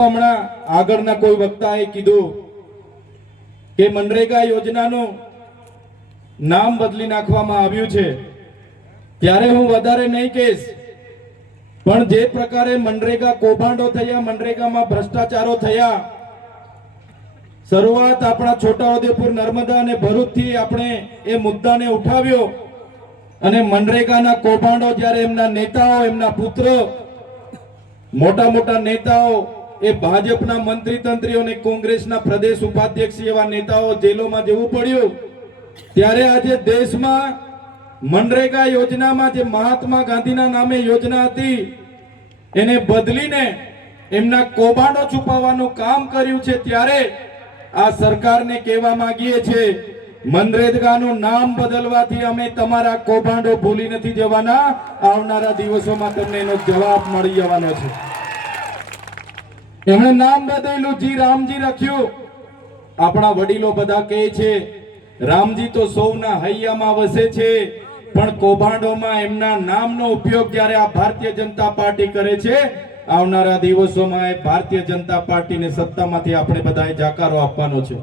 હમણાં આગળના કોઈ વક્તાએ કીધું કે મનરેગા યોજનાનું નામ બદલી નાખવામાં આવ્યું છે, ત્યારે હું વધારે નહીં કહીશ, પણ જે પ્રકારે મનરેગા કૌભાંડો થયા, મનરેગામાં ભ્રષ્ટાચારો થયા, શરૂઆત આપણા છોટાઉદેપુર, નર્મદા અને ભરૂચથી આપણે એ મુદ્દાને ઉઠાવ્યો અને મનરેગાના કૌભાંડો જ્યારે એમના નેતાઓ, એમના પુત્ર, મોટા મોટા નેતાઓ, એ ભાજપના મંત્રી તંત્રીઓ અને કોંગ્રેસના પ્રદેશ ઉપાધ્યક્ષ એવા નેતાઓ જેલોમાં જવું પડ્યું, ત્યારે આજે દેશમાં મનરેગા યોજનામાં જે મહાત્મા ગાંધીના નામે યોજના હતી એને બદલીને એમના કૌભાંડો છુપાવવાનું કામ કર્યું છે, ત્યારે આ સરકારને કહેવા માંગીએ છીએ, મનરેગાનું નામ બદલવાથી અમે તમારા કૌભાંડો ભૂલી નથી જવાના, આવનારા દિવસોમાં તમને એનો જવાબ મળી જવાનો છે। એમણે નામ બદલ્યું, જી રામજી રાખ્યું। આપણા વડીલો બધા કહે છે રામજી તો સૌના હૈયામાં વસે છે, પણ કૌભાંડોમાં એમના નામનો ઉપયોગ જ્યારે આ ભારતીય જનતા પાર્ટી કરે છે, આવનારા દિવસોમાં એ ભારતીય જનતા પાર્ટીને સત્તામાંથી આપણે બધાએ જાકારો આપવાનો છે।